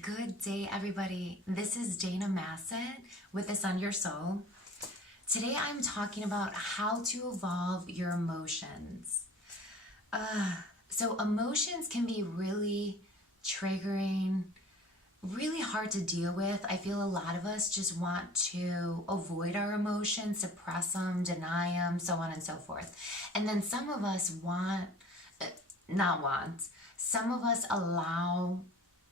Good day, everybody. This is Dana Massett with This on Your Soul. Today I'm talking about how to evolve your emotions. So emotions can be really triggering, really hard to deal with. I feel a lot of us just want to avoid our emotions, suppress them, deny them, so on and so forth. And then some of us not want, some of us allow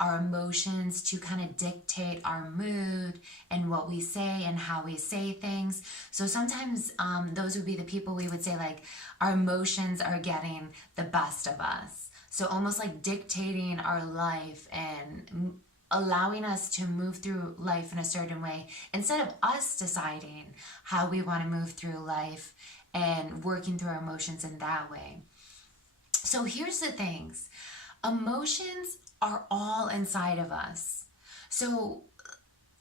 our emotions to kind of dictate our mood and what we say and how we say things. So sometimes those would be the people we would say, like, our emotions are getting the best of us. So almost like dictating our life and allowing us to move through life in a certain way instead of us deciding how we want to move through life and working through our emotions in that way. So here's the things. Emotions are all inside of us. So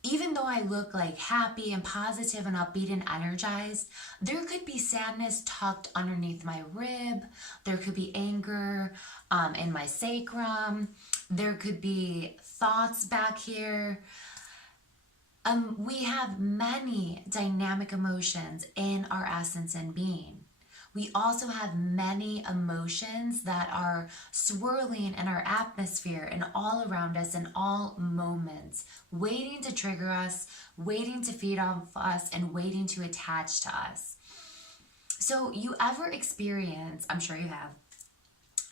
even though I look like happy and positive and upbeat and energized, there could be sadness tucked underneath my rib. There could be anger in my sacrum. There could be thoughts back here. We have many dynamic emotions in our essence and being. We also have many emotions that are swirling in our atmosphere and all around us in all moments, waiting to trigger us, waiting to feed off us, and waiting to attach to us. So you ever experience, I'm sure you have,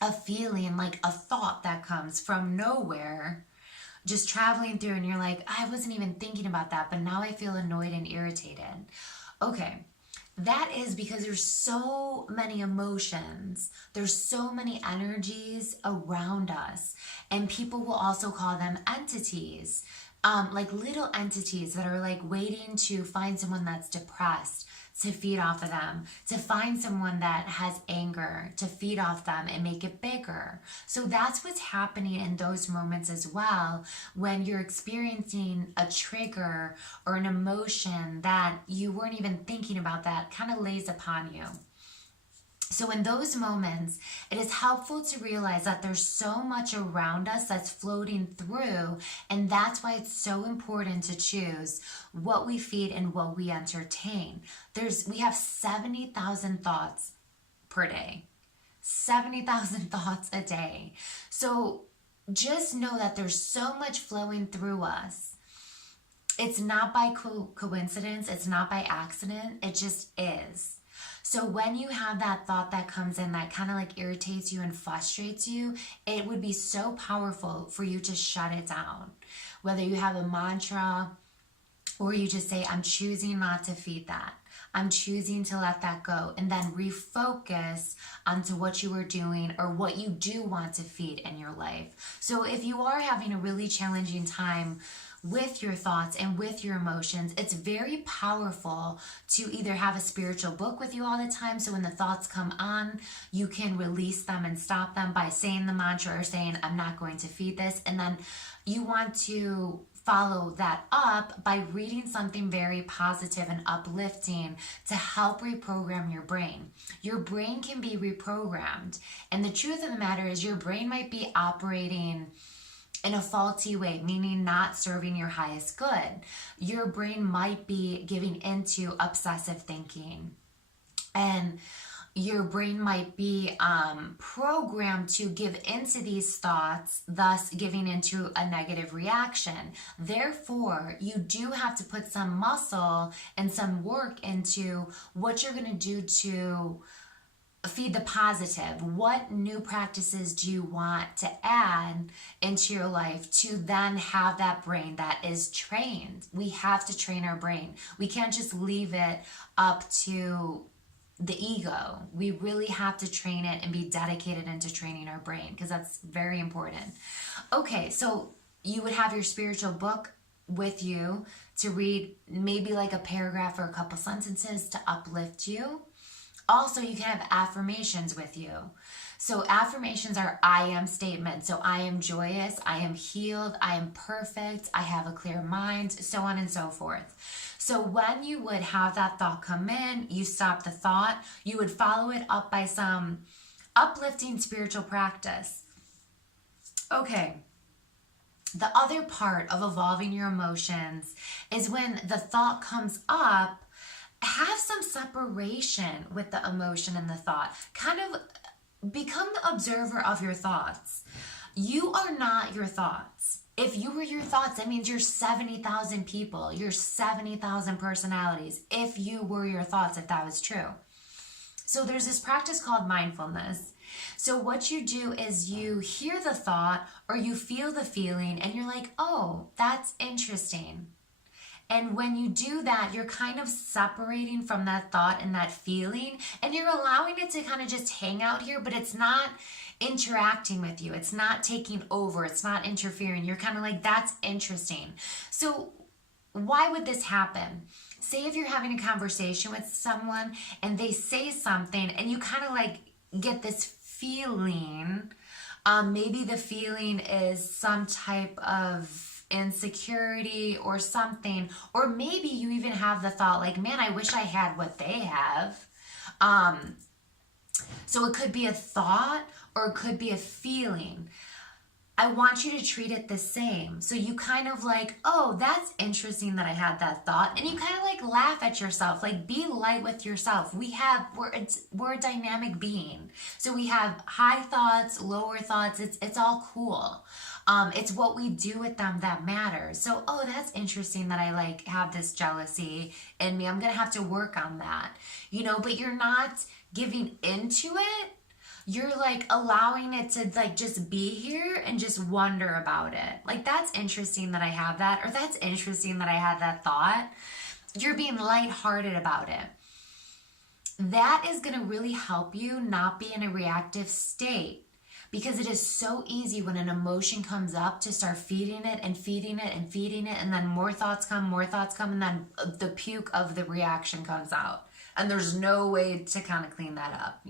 a feeling like a thought that comes from nowhere, just traveling through, and you're like, I wasn't even thinking about that, but now I feel annoyed and irritated. Okay. That is because there's so many emotions. There's so many energies around us. And people will also call them entities. Like little entities that are like waiting to find someone that's depressed, to feed off of them, to find someone that has anger, to feed off them and make it bigger. So that's what's happening in those moments as well, when you're experiencing a trigger or an emotion that you weren't even thinking about that kind of lays upon you. So in those moments, it is helpful to realize that there's so much around us that's floating through, and that's why it's so important to choose what we feed and what we entertain. We have 70,000 thoughts per day. 70,000 thoughts a day. So just know that there's so much flowing through us. It's not by coincidence, it's not by accident, it just is. So when you have that thought that comes in that kind of like irritates you and frustrates you, it would be so powerful for you to shut it down. Whether you have a mantra or you just say, I'm choosing not to feed that. I'm choosing to let that go, and then refocus onto what you are doing or what you do want to feed in your life. So if you are having a really challenging time with your thoughts and with your emotions, it's very powerful to either have a spiritual book with you all the time, so when the thoughts come on, you can release them and stop them by saying the mantra or saying, I'm not going to feed this. And then you want to follow that up by reading something very positive and uplifting to help reprogram your brain. Your brain can be reprogrammed, and the truth of the matter is your brain might be operating in a faulty way, meaning not serving your highest good. Your brain might be giving into obsessive thinking, and your brain might be programmed to give into these thoughts, thus giving into a negative reaction. Therefore, you do have to put some muscle and some work into what you're going to do to feed the positive. What new practices do you want to add into your life to then have that brain that is trained? We have to train our brain. We can't just leave it up to the ego. We really have to train it and be dedicated into training our brain, because that's very important. Okay, so you would have your spiritual book with you to read maybe like a paragraph or a couple sentences to uplift you. Also, you can have affirmations with you. So affirmations are I am statements. So I am joyous, I am healed, I am perfect, I have a clear mind, so on and so forth. So when you would have that thought come in, you stop the thought, you would follow it up by some uplifting spiritual practice. Okay, The other part of evolving your emotions is when the thought comes up, have some separation with the emotion and the thought. Kind of become the observer of your thoughts. You are not your thoughts. If you were your thoughts, that means you're 70,000 people. You're 70,000 personalities. If you were your thoughts, if that was true. So there's this practice called mindfulness. So what you do is you hear the thought or you feel the feeling and you're like, oh, that's interesting. And when you do that, you're kind of separating from that thought and that feeling, and you're allowing it to kind of just hang out here, but it's not interacting with you. It's not taking over. It's not interfering. You're kind of like, that's interesting. So why would this happen? Say if you're having a conversation with someone and they say something and you kind of like get this feeling. Maybe the feeling is some type of insecurity or something, or maybe you even have the thought like, man, I wish I had what they have. So it could be a thought or it could be a feeling. I want you to treat it the same. So you kind of like, oh, that's interesting that I had that thought. And you kind of like laugh at yourself, like be light with yourself. We're a dynamic being. So we have high thoughts, lower thoughts. It's all cool. It's what we do with them that matters. So, oh, that's interesting that I like have this jealousy in me. I'm going to have to work on that, but you're not giving into it. You're like allowing it to like just be here and just wonder about it. Like, that's interesting that I have that, or that's interesting that I had that thought. You're being lighthearted about it. That is going to really help you not be in a reactive state, because it is so easy when an emotion comes up to start feeding it and feeding it and feeding it, and then more thoughts come, and then the puke of the reaction comes out. And there's no way to kind of clean that up,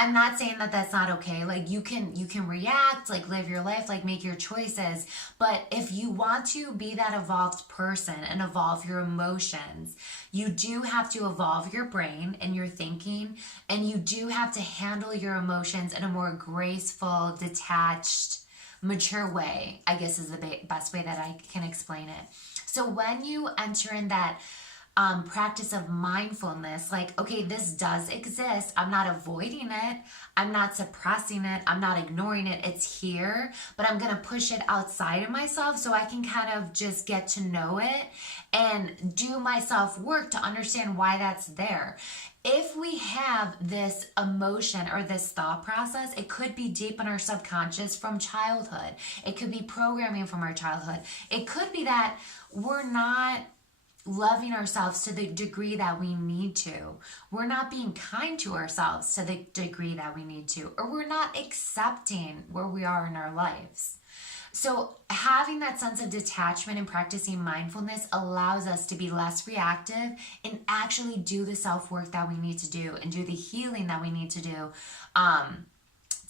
I'm not saying that that's not okay. Like you can react, like live your life, like make your choices. But if you want to be that evolved person and evolve your emotions, you do have to evolve your brain and your thinking, and you do have to handle your emotions in a more graceful, detached, mature way, I guess is the best way that I can explain it. So when you enter in that practice of mindfulness, like, okay, this does exist. I'm not avoiding it. I'm not suppressing it. I'm not ignoring it. It's here, but I'm going to push it outside of myself so I can kind of just get to know it and do my self-work to understand why that's there. If we have this emotion or this thought process, it could be deep in our subconscious from childhood. It could be programming from our childhood. It could be that we're not loving ourselves to the degree that we need to. We're not being kind to ourselves to the degree that we need to, or we're not accepting where we are in our lives. So having that sense of detachment and practicing mindfulness allows us to be less reactive and actually do the self-work that we need to do and do the healing that we need to do,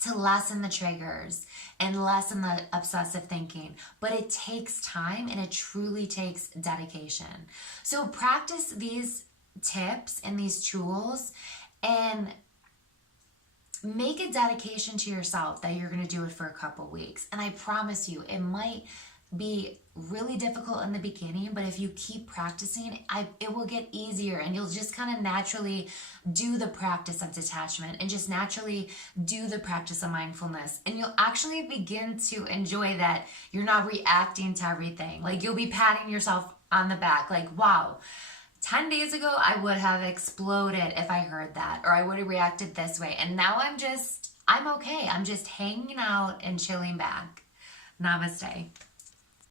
to lessen the triggers and lessen the obsessive thinking. But it takes time and it truly takes dedication. So practice these tips and these tools and make a dedication to yourself that you're going to do it for a couple weeks. And I promise you, it might be really difficult in the beginning, but if you keep practicing, it will get easier, and you'll just kind of naturally do the practice of detachment and just naturally do the practice of mindfulness. And you'll actually begin to enjoy that you're not reacting to everything. Like, you'll be patting yourself on the back, like, wow, 10 days ago, I would have exploded if I heard that, or I would have reacted this way. And now I'm okay. I'm just hanging out and chilling back. Namaste.